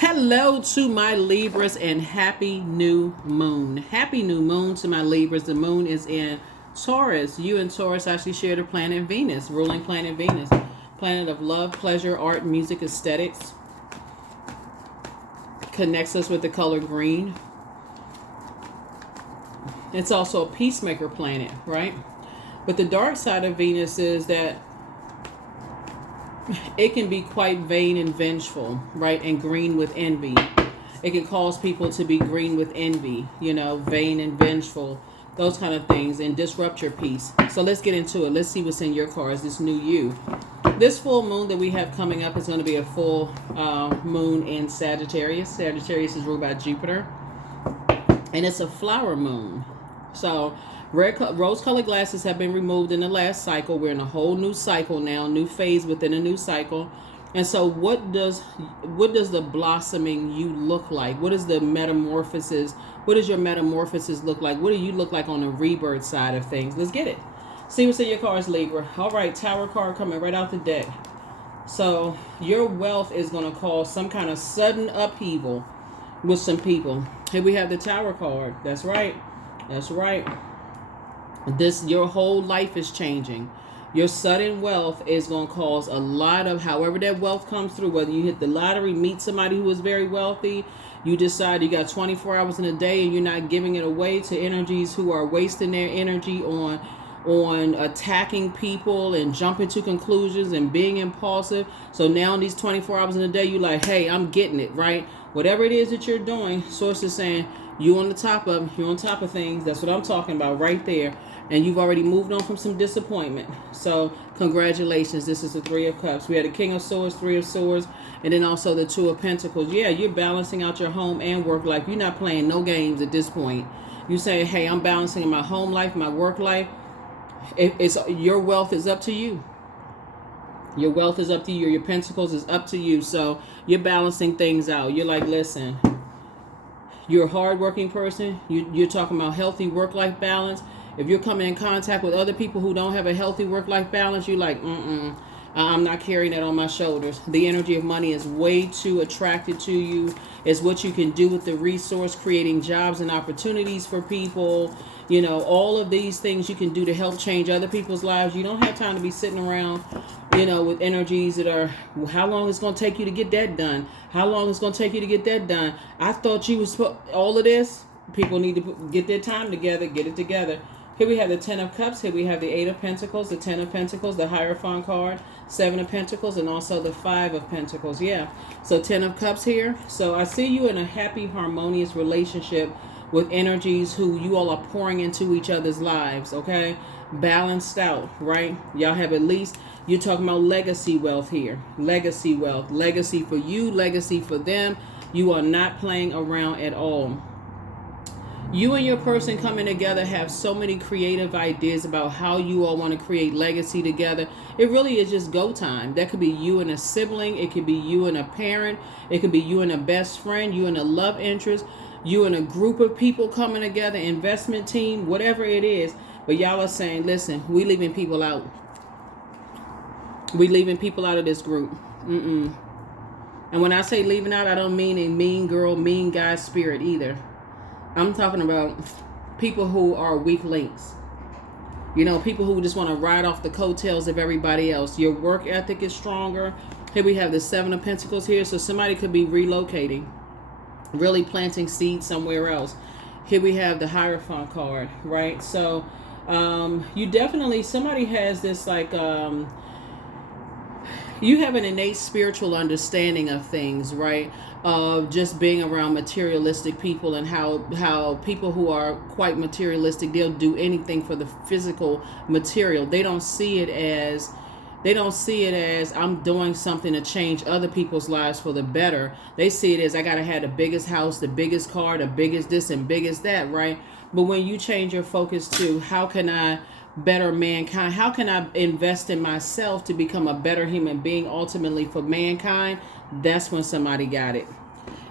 Hello to my Libras and happy new moon. Happy new moon to my Libras. The moon is in Taurus. You and Taurus actually share the planet Venus, ruling planet Venus. Planet of love, pleasure, art, music, aesthetics. Connects us with the color green. It's also a peacemaker planet, right? But the dark side of Venus is that it can be quite vain and vengeful, right? And green with envy. It can cause people to be green with envy, vain and vengeful, those kind of things, and disrupt your peace. So let's get into it. Let's see what's in your cards, this new you. This full moon that we have coming up is going to be a full moon in Sagittarius. Sagittarius is ruled by Jupiter. And it's a flower moon. So rose-colored glasses have been removed in the last cycle. We're in a whole new cycle now, new phase within a new cycle. And so what does the blossoming you look like? What is the metamorphosis? What does your metamorphosis look like? What do you look like on the rebirth side of things? Let's get it. See what's in your cards, Libra. All right, Tower card coming right out the deck. So your wealth is going to cause some kind of sudden upheaval with some people. Here we have the Tower card. That's right. That's right. Your whole life is changing. Your sudden wealth is going to cause a lot of, however that wealth comes through, whether you hit the lottery, meet somebody who is very wealthy, you decide you got 24 hours in a day and you're not giving it away to energies who are wasting their energy on attacking people and jumping to conclusions and being impulsive. So now in these 24 hours in a day, you're like, hey, I'm getting it, right? Whatever it is that you're doing, Source is saying, you're on top of things. That's what I'm talking about right there. And you've already moved on from some disappointment. So congratulations. This is the Three of Cups. We had the King of Swords, Three of Swords, and then also the Two of Pentacles. Yeah, you're balancing out your home and work life. You're not playing no games at this point. You say, hey, I'm balancing my home life, my work life. Your wealth is up to you. Your wealth is up to you. Your pentacles is up to you. So you're balancing things out. You're like, listen, you're a hardworking person. You're talking about healthy work-life balance. If you're coming in contact with other people who don't have a healthy work-life balance, you're like, I'm not carrying that on my shoulders. The energy of money is way too attracted to you. It's what you can do with the resource, creating jobs and opportunities for people. All of these things you can do to help change other people's lives. You don't have time to be sitting around, with energies that are, how long it's going to take you to get that done? How long it's going to take you to get that done? I thought you was all of this. People need to get their time together, get it together. Here we have the Ten of Cups. Here we have the Eight of Pentacles, the Ten of Pentacles, the Hierophant card, Seven of Pentacles, and also the Five of Pentacles. Yeah. So Ten of Cups here. So I see you in a happy, harmonious relationship with energies who you all are pouring into each other's lives. Okay. Balanced out, right? Y'all have at least, you're talking about legacy wealth here. Legacy wealth. Legacy for you, legacy for them. You are not playing around at all. You and your person coming together have so many creative ideas about how you all want to create legacy together. It really is just go time. That could be you and a sibling. It could be you and a parent. It could be you and a best friend, you and a love interest, you and a group of people coming together, investment team, whatever it is. But y'all are saying, listen, we leaving people out. We leaving people out of this group. And when I say leaving out, I don't mean a mean girl, mean guy spirit either. I'm talking about people who are weak links. People who just want to ride off the coattails of everybody else. Your work ethic is stronger. Here we have the Seven of Pentacles here. So somebody could be relocating, really planting seeds somewhere else. Here we have the Hierophant card, right? So you definitely, somebody has this like, you have an innate spiritual understanding of things, right? Of just being around materialistic people and how people who are quite materialistic, they'll do anything for the physical material. They don't see it as I'm doing something to change other people's lives for the better. They see it as I gotta have the biggest house, the biggest car, the biggest this and biggest that, right? But when you change your focus to how can I better mankind, how can I invest in myself to become a better human being ultimately for mankind, that's when somebody got it.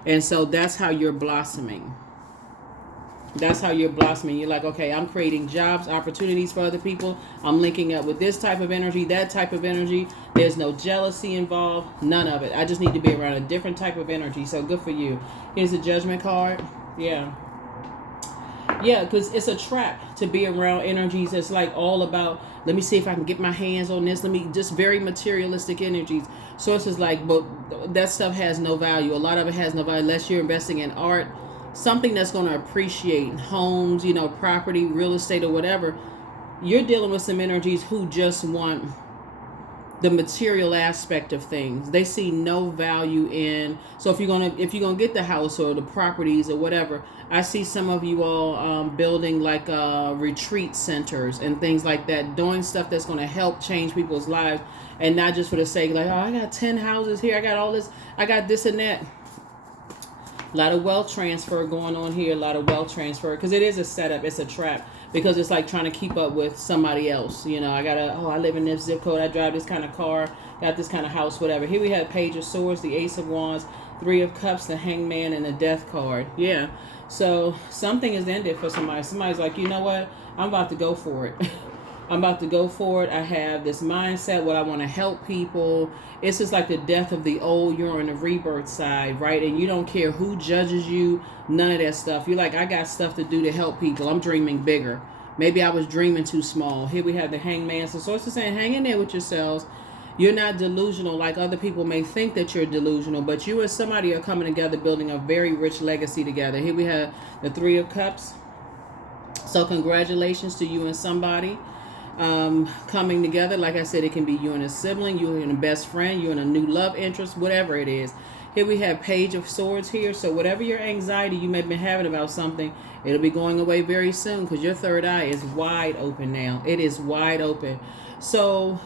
And so that's how you're blossoming. That's how you're blossoming. You're like, okay, I'm creating jobs, opportunities for other people. I'm linking up with this type of energy, that type of energy. There's no jealousy involved. None of it. I just need to be around a different type of energy. So good for you. Here's a Judgment card. Yeah. Yeah, because it's a trap to be around energies that's like all about, let me see if I can get my hands on this. Let me, just very materialistic energies. So it's just like, but that stuff has no value. A lot of it has no value unless you're investing in art, something that's going to appreciate, homes, you know, property, real estate, or whatever. You're dealing with some energies who just want the material aspect of things. They see no value in, so if you're gonna get the house or the properties or whatever, I see some of you all building like retreat centers and things like that, doing stuff that's going to help change people's lives, and not just for the sake like, oh, I got 10 houses here, I got all this, I got this and that. A lot of wealth transfer going on here, a lot of wealth transfer, because it is a setup, it's a trap, because it's like trying to keep up with somebody else. You know, I live in this zip code, I drive this kind of car, got this kind of house, whatever. Here we have Page of Swords, the Ace of Wands, Three of Cups, the Hangman, and the Death card. Yeah, so something is ended for somebody. Somebody's like, you know what, I'm about to go for it. I'm about to go for it. I have this mindset, what I want to help people. It's just like the death of the old. You're on the rebirth side, right? And you don't care who judges you, none of that stuff. You're like, I got stuff to do to help people. I'm dreaming bigger. Maybe I was dreaming too small. Here we have the Hangman. So it's saying, hang in there with yourselves. You're not delusional like other people may think that you're delusional, but you and somebody are coming together, building a very rich legacy together. Here we have the Three of Cups. So congratulations to you and somebody. Coming together. Like I said, it can be you and a sibling, you and a best friend, you and a new love interest, whatever it is. Here we have Page of Swords here. So whatever your anxiety you may have been having about something, it'll be going away very soon, because your third eye is wide open now. It is wide open. So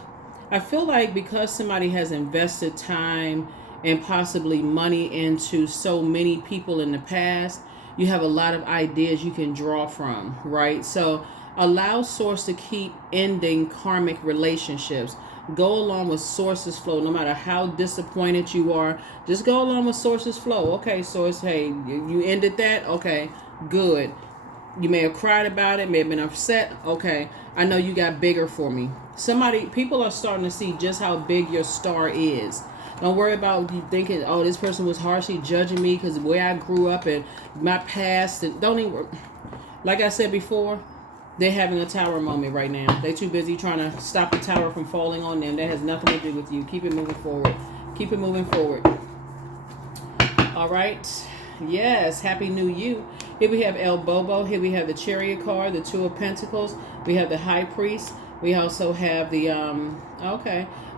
I feel like because somebody has invested time and possibly money into so many people in the past, you have a lot of ideas you can draw from, right? So allow Source to keep ending karmic relationships. Go along with Source's flow. No matter how disappointed you are, just go along with Source's flow. Okay, Source, hey, you ended that? Okay, good. You may have cried about it, may have been upset. Okay, I know you got bigger for me. People are starting to see just how big your star is. Don't worry about you thinking, oh, this person was harshly judging me because the way I grew up and my past. And don't even, like I said before, they're having a tower moment right now. They're too busy trying to stop the tower from falling on them. That has nothing to do with you. Keep it moving forward. Keep it moving forward. All right. Yes. Happy New You. Here we have El Bobo. Here we have the Chariot card, the Two of Pentacles. We have the High Priest. We also have the,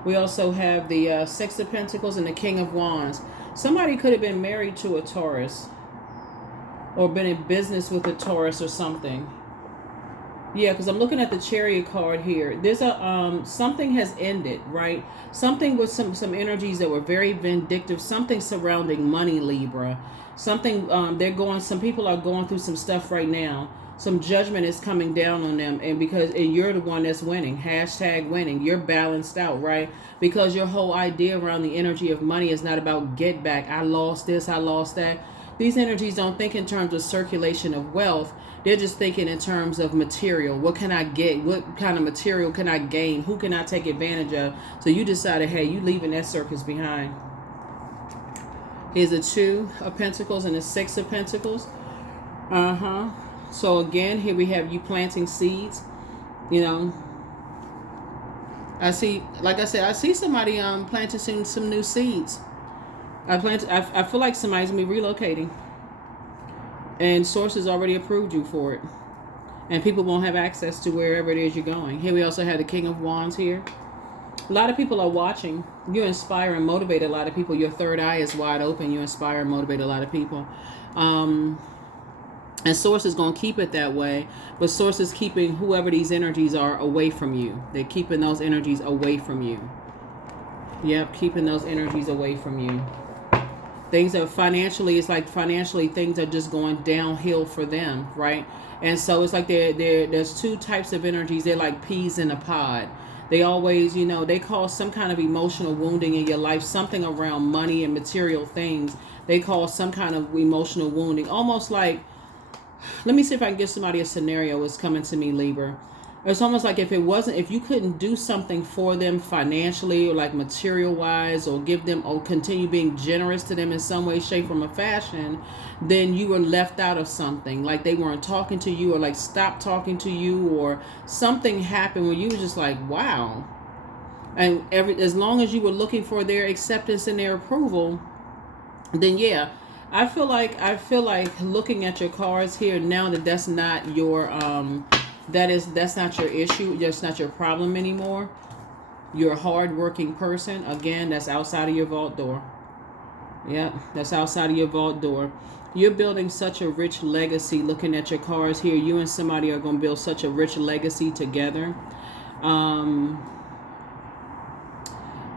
We also have the Six of Pentacles and the King of Wands. Somebody could have been married to a Taurus, or been in business with a Taurus or something. Yeah, because I'm looking at the Chariot card here. There's a something has ended, right? Something with some energies that were very vindictive. Something surrounding money, Libra. Something some people are going through some stuff right now. Some judgment is coming down on them, and you're the one that's winning. Hashtag winning. You're balanced out, right? Because your whole idea around the energy of money is not about get back. I lost this, I lost that. These energies don't think in terms of circulation of wealth. They're just thinking in terms of material. What can I get? What kind of material can I gain? Who can I take advantage of? So you decided, hey, you leaving that circus behind. Here's the Two of Pentacles and the Six of Pentacles. So again, here we have you planting seeds. You know, I see, like I said, I see somebody planting some new seeds. I feel like somebody's gonna be relocating, and Source has already approved you for it, and people won't have access to wherever it is you're going. Here we also have the King of Wands here. A lot of people are watching. You inspire and motivate a lot of people. Your third eye is wide open. You inspire and motivate a lot of people. And Source is going to keep it that way. But Source is keeping whoever these energies are away from you. They're keeping those energies away from you. Yep, keeping those energies away from you. Things are financially, it's like financially things are just going downhill for them, right? And so it's like there's two types of energies. They're like peas in a pod. They always, they cause some kind of emotional wounding in your life, something around money and material things. They cause some kind of emotional wounding, almost like Let me see if I can give somebody a scenario that's coming to me, Libra. It's almost like if you couldn't do something for them financially or like material wise, or give them, or continue being generous to them in some way, shape, form, or fashion, then you were left out of something. Like they weren't talking to you, or like stopped talking to you, or something happened where you were just like, wow. And as long as you were looking for their acceptance and their approval, then yeah. I feel like looking at your cards here now, that's not your that's not your issue. That's not your problem anymore. You're a hard-working person. Again, that's outside of your vault door. Yeah, that's outside of your vault door. You're building such a rich legacy. Looking at your cards here, you and somebody are going to build such a rich legacy together.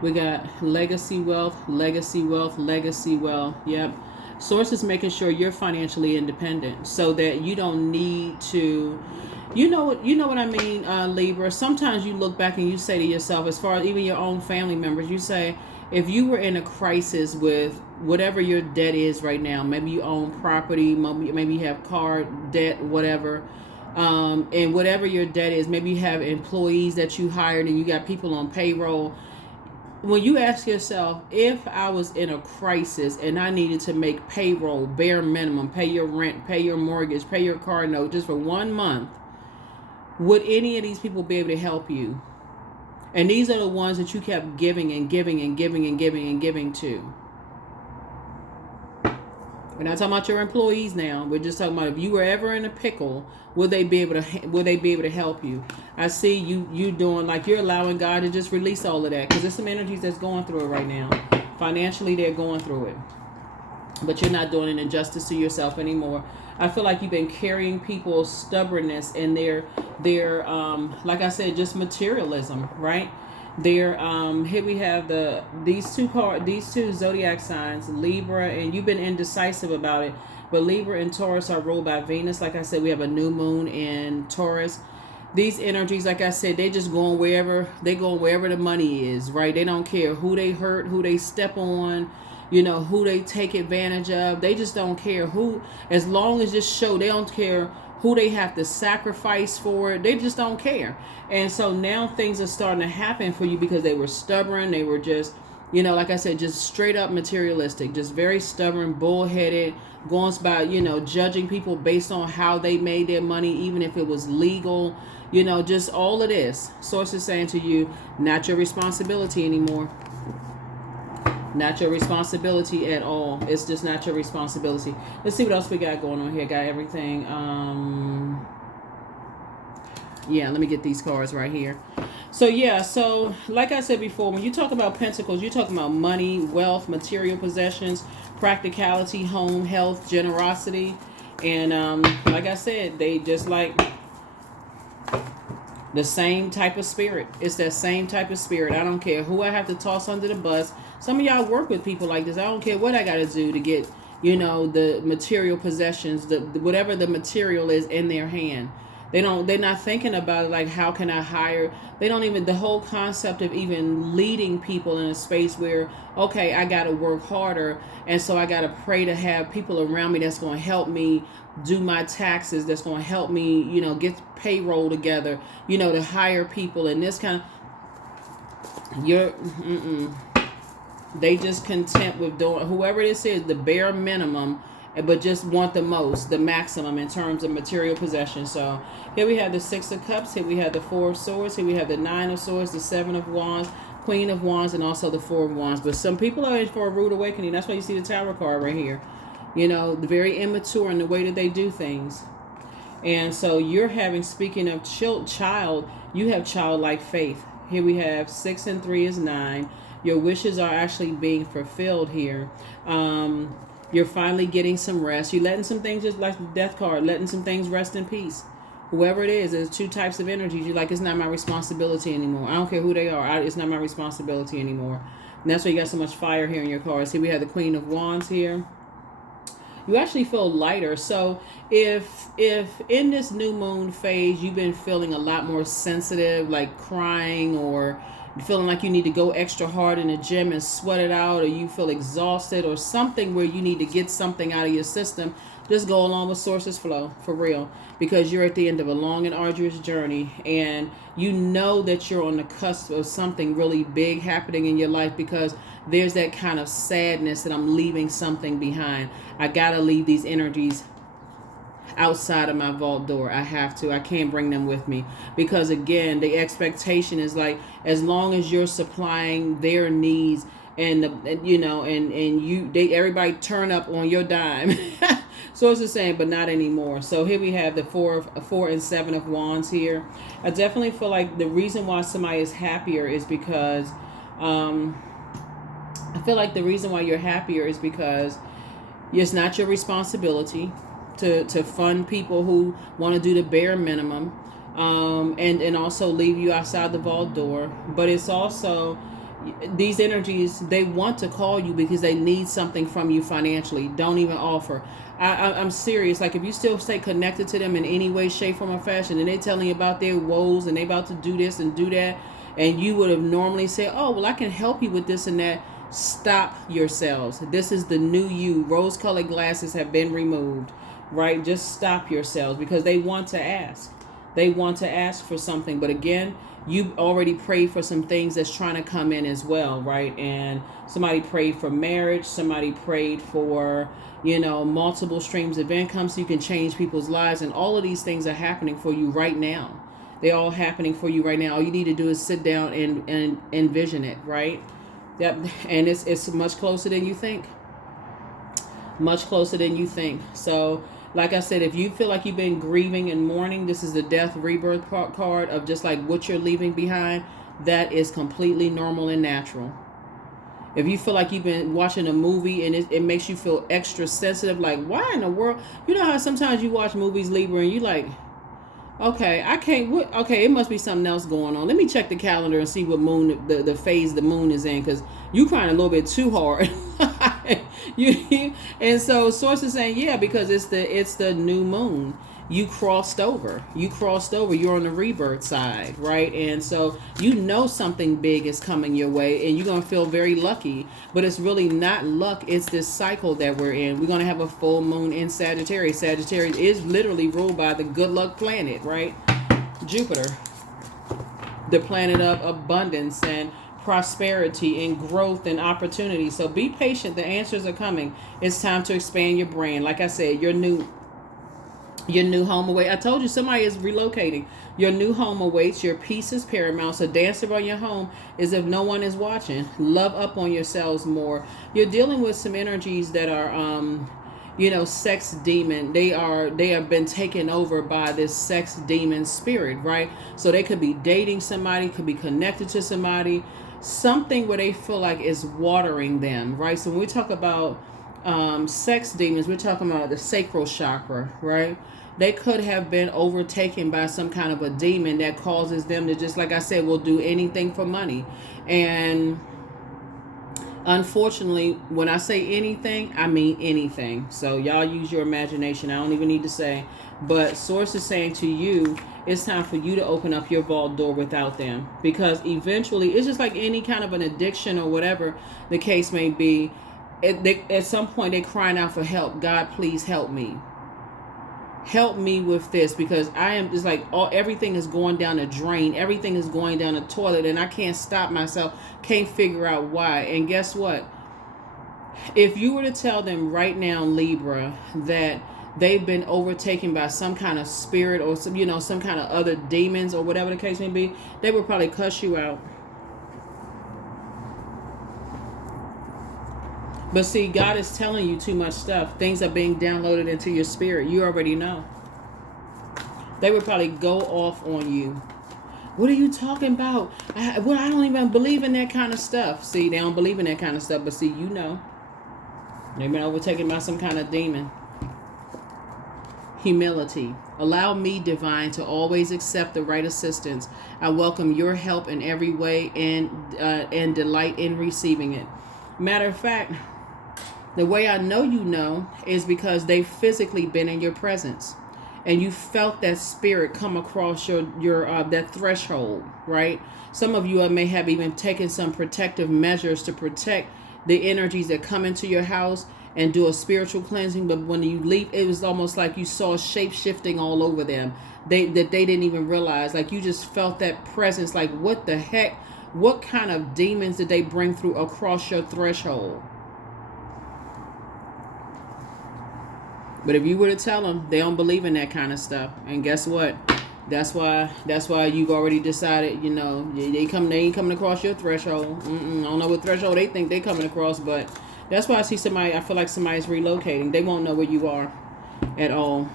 We got legacy wealth, legacy wealth, legacy wealth. Yep. Source is making sure you're financially independent so that you don't need to, you know what I mean, Libra. Sometimes you look back and you say to yourself, as far as even your own family members, you say, if you were in a crisis with whatever your debt is right now, maybe you own property, maybe you have car debt, whatever, and whatever your debt is, maybe you have employees that you hired and you got people on payroll. When you ask yourself, if I was in a crisis and I needed to make payroll, bare minimum, pay your rent, pay your mortgage, pay your car note just for 1 month, would any of these people be able to help you? And these are the ones that you kept giving and giving and giving and giving and giving to. We're not talking about your employees now. We're just talking about if you were ever in a pickle, would they be able to help you? I see you doing like you're allowing God to just release all of that, because there's some energies that's going through it right now. Financially, they're going through it, but you're not doing an injustice to yourself anymore. I feel like you've been carrying people's stubbornness and their like I said, just materialism, right? Here we have these two zodiac signs, Libra, and you've been indecisive about it. But Libra and Taurus are ruled by Venus. Like I said, we have a new moon in Taurus. These energies, like I said, they just going wherever the money is, right? They don't care who they hurt, who they step on, who they take advantage of. They just don't care who, as long as this show, they don't care who they have to sacrifice for it. They just don't care. And so now things are starting to happen for you because they were stubborn. They were just, like I said, just straight up materialistic, just very stubborn, bullheaded, going by, judging people based on how they made their money, even if it was legal, just all of this. Source is saying to you, not your responsibility anymore. Not your responsibility at all. It's just not your responsibility. Let's see what else we got going on here. Got everything. Yeah, let me get these cards right here. So like I said before, when you talk about pentacles, you're talking about money, wealth, material possessions, practicality, home, health, generosity. And like I said, they just like the same type of spirit. It's that same type of spirit. I don't care who I have to toss under the bus. Some of y'all work with people like this. I don't care what I got to do to get, the material possessions, whatever the material is in their hand. They're not thinking about it like, how can I hire? They don't even, the whole concept of even leading people in a space where, okay, I got to work harder. And so I got to pray to have people around me that's going to help me do my taxes, that's going to help me, get payroll together, to hire people and this kind of, they just content with doing, whoever this is, the bare minimum, but just want the most, the maximum in terms of material possession. So here we have the Six of Cups, here we have the Four of Swords, here we have the Nine of Swords, the Seven of Wands, Queen of Wands, and also the Four of Wands. But some people are in for a rude awakening. That's why you see the Tower card right here. Very immature in the way that they do things. And so you're having, speaking of child, you have childlike faith. Here we have 6 and 3 is 9. Your wishes are actually being fulfilled here. You're finally getting some rest. You're letting some things, just like the Death card, letting some things rest in peace. Whoever it is, there's two types of energies. You're like, it's not my responsibility anymore. I don't care who they are. It's not my responsibility anymore. And that's why you got so much fire here in your cards. Here we have the Queen of Wands here. You actually feel lighter. So if in this new moon phase you've been feeling a lot more sensitive, like crying, or feeling like you need to go extra hard in the gym and sweat it out, or you feel exhausted or something where you need to get something out of your system, just go along with sources flow for real, because you're at the end of a long and arduous journey, and you know that you're on the cusp of something really big happening in your life, because there's that kind of sadness that I'm leaving something behind. I gotta leave these energies outside of my vault door. I have to. I can't bring them with me, because again, the expectation is like, as long as you're supplying their needs, and everybody turn up on your dime. So it's the same, but not anymore. So here we have the four and 7 of wands here. I definitely feel like the reason why somebody is happier is because I feel like the reason why you're happier is because it's not your responsibility to fund people who want to do the bare minimum, and also leave you outside the vault door. But it's also, these energies, they want to call you because they need something from you financially. Don't even offer. I'm serious. Like, if you still stay connected to them in any way, shape, form, or fashion, and they're telling you about their woes and they about to do this and do that, and you would have normally said, oh, well, I can help you with this and that. Stop yourselves. This is the new you. Rose-colored glasses have been removed. Right? Just stop yourselves, because they want to ask. They want to ask for something. But again, you already prayed for some things that's trying to come in as well, right? And somebody prayed for marriage. Somebody prayed for, multiple streams of income so you can change people's lives. And all of these things are happening for you right now. They're all happening for you right now. All you need to do is sit down and envision it, right? Yep. And it's much closer than you think. Much closer than you think. So, like I said, if you feel like you've been grieving and mourning, this is the death rebirth card of just like what you're leaving behind. That is completely normal and natural. If you feel like you've been watching a movie and it makes you feel extra sensitive, like, why in the world? You know how sometimes you watch movies, Libra, and you like, okay, I can't, okay, it must be something else going on. Let me check the calendar and see what moon, the phase the moon is in, because you crying a little bit too hard. And so source is saying, yeah, because it's the new moon. You crossed over. You're on the rebirth side, right? And so something big is coming your way, and you're going to feel very lucky. But it's really not luck. It's this cycle that we're in. We're going to have a full moon in Sagittarius. Sagittarius is literally ruled by the good luck planet, right? Jupiter, the planet of abundance and prosperity and growth and opportunity. So be patient. The answers are coming. It's time to expand your brand. Like I said, your new home awaits. I told you somebody is relocating. Your new home awaits. Your peace is paramount. So dance around your home as if no one is watching. Love up on yourselves more. You're dealing with some energies that are sex demon. They have been taken over by this sex demon spirit, right? So they could be dating somebody, could be connected to somebody, something where they feel like is watering them, right? So when we talk about sex demons, we're talking about the sacral chakra, right? They could have been overtaken by some kind of a demon that causes them to, just like I said, will do anything for money. And unfortunately, when I say anything, I mean anything. So y'all use your imagination. I don't even need to say. But source is saying to you, it's time for you to open up your vault door without them. Because eventually, it's just like any kind of an addiction or whatever the case may be. At some point, they're crying out for help. God, please help me. Help me with this, because I am just like everything is going down a drain. Everything is going down a toilet, and I can't stop myself. Can't figure out why. And guess what? If you were to tell them right now, Libra, that they've been overtaken by some kind of spirit or some kind of other demons or whatever the case may be, they would probably cuss you out. But see, God is telling you too much stuff. Things are being downloaded into your spirit. You already know. They would probably go off on you. What are you talking about? I don't even believe in that kind of stuff. See, they don't believe in that kind of stuff. But see, they've been overtaken by some kind of demon. Humility. Allow me, divine, to always accept the right assistance. I welcome your help in every way and delight in receiving it. Matter of fact, the way I know is because they've physically been in your presence. and you felt that spirit come across your that threshold, right? Some of you may have even taken some protective measures to protect the energies that come into your house and do a spiritual cleansing. But when you leave, it was almost like you saw shape shifting all over them. They didn't even realize. Like, you just felt that presence. Like, what the heck? What kind of demons did they bring through across your threshold? But if you were to tell them, they don't believe in that kind of stuff. And guess what? That's why you've already decided, you know, they ain't coming across your threshold. I don't know what threshold they think they coming across, but that's why I see somebody, I feel like somebody's relocating. They won't know where you are at all.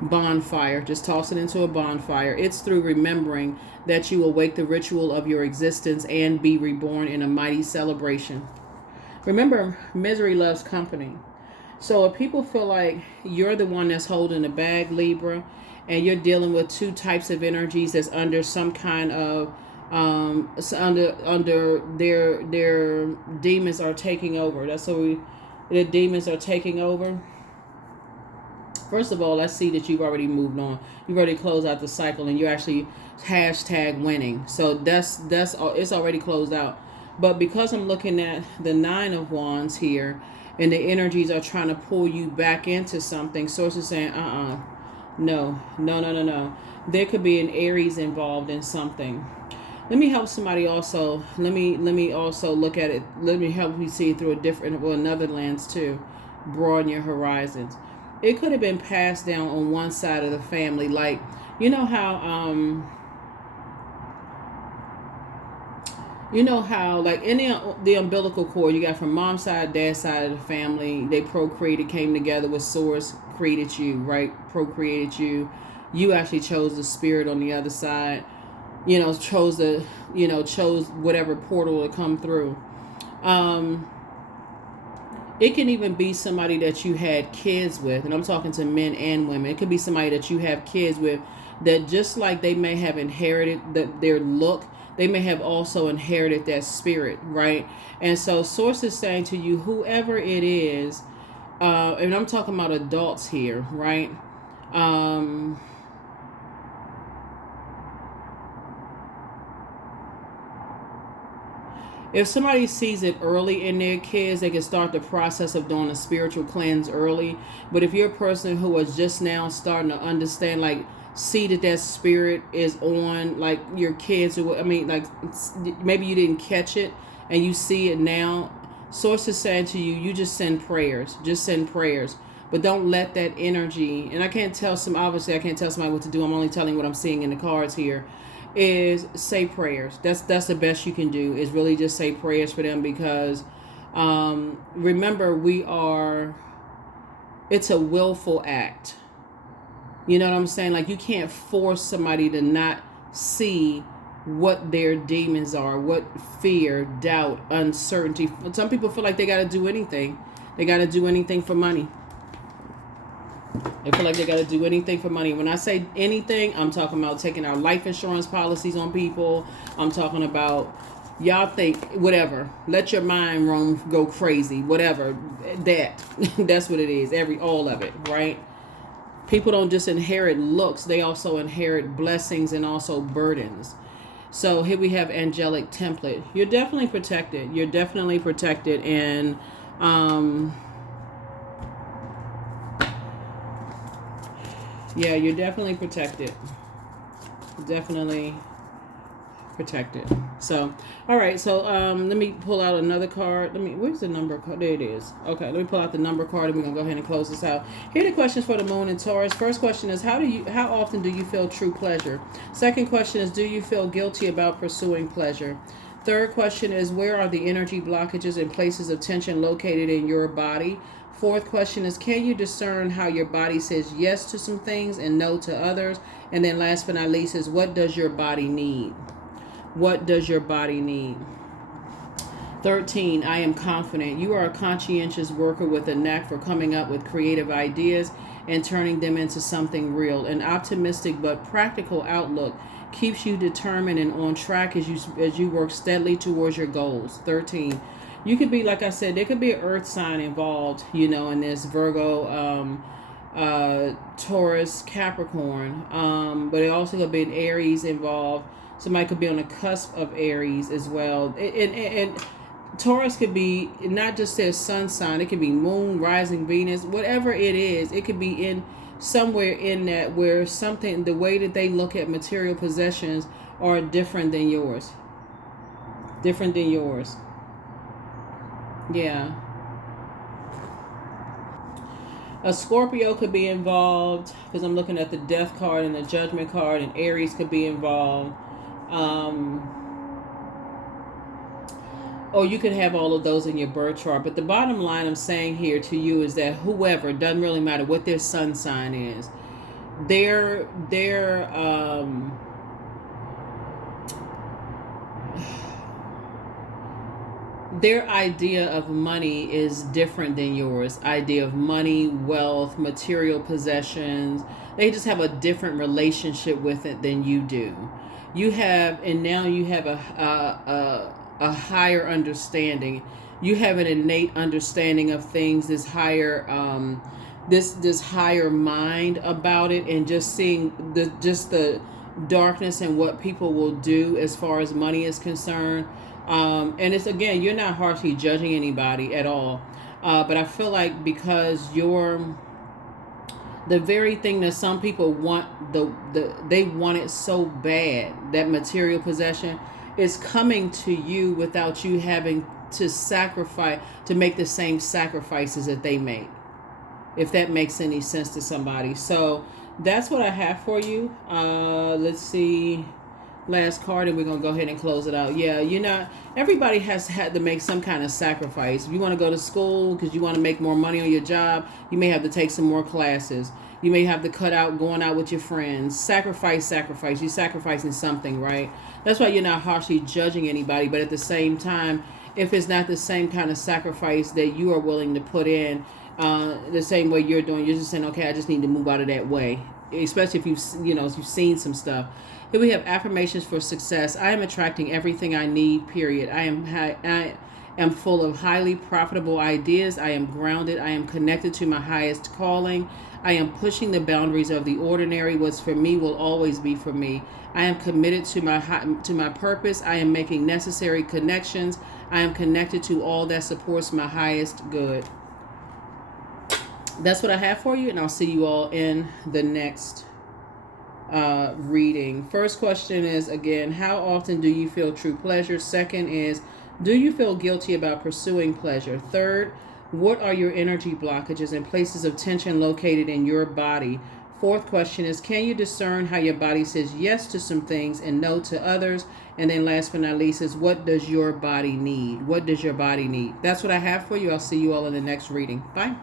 Bonfire. Just toss it into a bonfire. It's through remembering that you awake the ritual of your existence and be reborn in a mighty celebration. Remember, misery loves company. So if people feel like you're the one that's holding the bag, Libra, and you're dealing with two types of energies that's under some kind of under their demons are taking over. That's what the demons are taking over. First of all, I see that you've already moved on. You've already closed out the cycle, and you're actually #winning. So that's it's already closed out. But because I'm looking at the 9 of Wands here, and the energies are trying to pull you back into something, Source is saying, no. There could be an Aries involved in something. Let me help somebody also. Let me also look at it. Let me help you see it through another lens too. Broaden your horizons. It could have been passed down on one side of the family. Like, you know how like in the umbilical cord, you got from mom's side, dad's side of the family, they procreated, came together with source, created you, right? Procreated you. You actually chose the spirit on the other side, chose whatever portal to come through. It can even be somebody that you had kids with, and I'm talking to men and women. It could be somebody that you have kids with, that just like they may have inherited their look, they may have also inherited that spirit, right? And so Source is saying to you, whoever it is, and I'm talking about adults here, right? If somebody sees it early in their kids, they can start the process of doing a spiritual cleanse early. But if you're a person who is just now starting to understand, like, see that spirit is on, like, your kids, or like, maybe you didn't catch it and you see it now, Source is saying to you, you just send prayers. But don't let that energy, and I can't tell somebody what to do. I'm only telling what I'm seeing in the cards here. Is say prayers. That's the best you can do, is really just say prayers for them, because remember, it's a willful act. You know what I'm saying? Like, you can't force somebody to not see what their demons are, what fear, doubt, uncertainty. Some people feel like they got to do anything. They got to do anything for money. They feel like they got to do anything for money. When I say anything, I'm talking about taking out life insurance policies on people. I'm talking about, y'all think, whatever. Let your mind roam, go crazy, whatever. That's what it is. All of it, right? People don't just inherit looks. They also inherit blessings and also burdens. So here we have angelic template. You're definitely protected. And yeah, you're definitely protected. So, all right. So, let me pull out another card. Where's the number card? There it is. Okay, let me pull out the number card, and we're gonna go ahead and close this out. Here are the questions for the Moon and Taurus. First question is, how often do you feel true pleasure? Second question is, do you feel guilty about pursuing pleasure? Third question is, where are the energy blockages and places of tension located in your body? Fourth question is, can you discern how your body says yes to some things and no to others? And then last but not least is, what does your body need? 13, I am confident. You are a conscientious worker with a knack for coming up with creative ideas and turning them into something real. An optimistic but practical outlook keeps you determined and on track as you work steadily towards your goals. 13. You could be, like I said, there could be an earth sign involved, in this. Virgo, Taurus, Capricorn. But it also could be an Aries involved. Somebody could be on the cusp of Aries as well. And Taurus could be not just their sun sign. It could be moon, rising Venus, whatever it is. It could be in somewhere in that where something, the way that they look at material possessions are different than yours. Different than yours. Yeah. A Scorpio could be involved because I'm looking at the Death card and the Judgment card, and Aries could be involved. Or you could have all of those in your birth chart. But the bottom line I'm saying here to you is that whoever, doesn't really matter what their sun sign is, their idea of money is different than yours. Idea of money, wealth, material possessions. They just have a different relationship with it than you do. You have, and now you have a higher understanding. You have an innate understanding of things. This higher, this higher mind about it, and just seeing the darkness and what people will do as far as money is concerned. And it's, again, you're not harshly judging anybody at all. But I feel like because you're the very thing that some people want, they want it so bad, that material possession is coming to you without you having to sacrifice, to make the same sacrifices that they make. If that makes any sense to somebody. So that's what I have for you. Let's see. Last card, and we're going to go ahead and close it out. Yeah, everybody has had to make some kind of sacrifice. If you want to go to school because you want to make more money on your job, you may have to take some more classes. You may have to cut out going out with your friends. Sacrifice. You're sacrificing something, right? That's why you're not harshly judging anybody. But at the same time, if it's not the same kind of sacrifice that you are willing to put in, the same way you're doing, you're just saying, okay, I just need to move out of that way. Especially if you've seen some stuff. Here we have affirmations for success. I am attracting everything I need, period. I am full of highly profitable ideas. I am grounded. I am connected to my highest calling. I am pushing the boundaries of the ordinary. What's for me will always be for me. I am committed to my purpose. I am making necessary connections. I am connected to all that supports my highest good. That's what I have for you, and I'll see you all in the next reading. First question is, again, how often do you feel true pleasure? Second is, do you feel guilty about pursuing pleasure? Third, what are your energy blockages and places of tension located in your body? Fourth question is, can you discern how your body says yes to some things and no to others? And then last but not least is, what does your body need? What does your body need? That's what I have for you. I'll see you all in the next reading. Bye.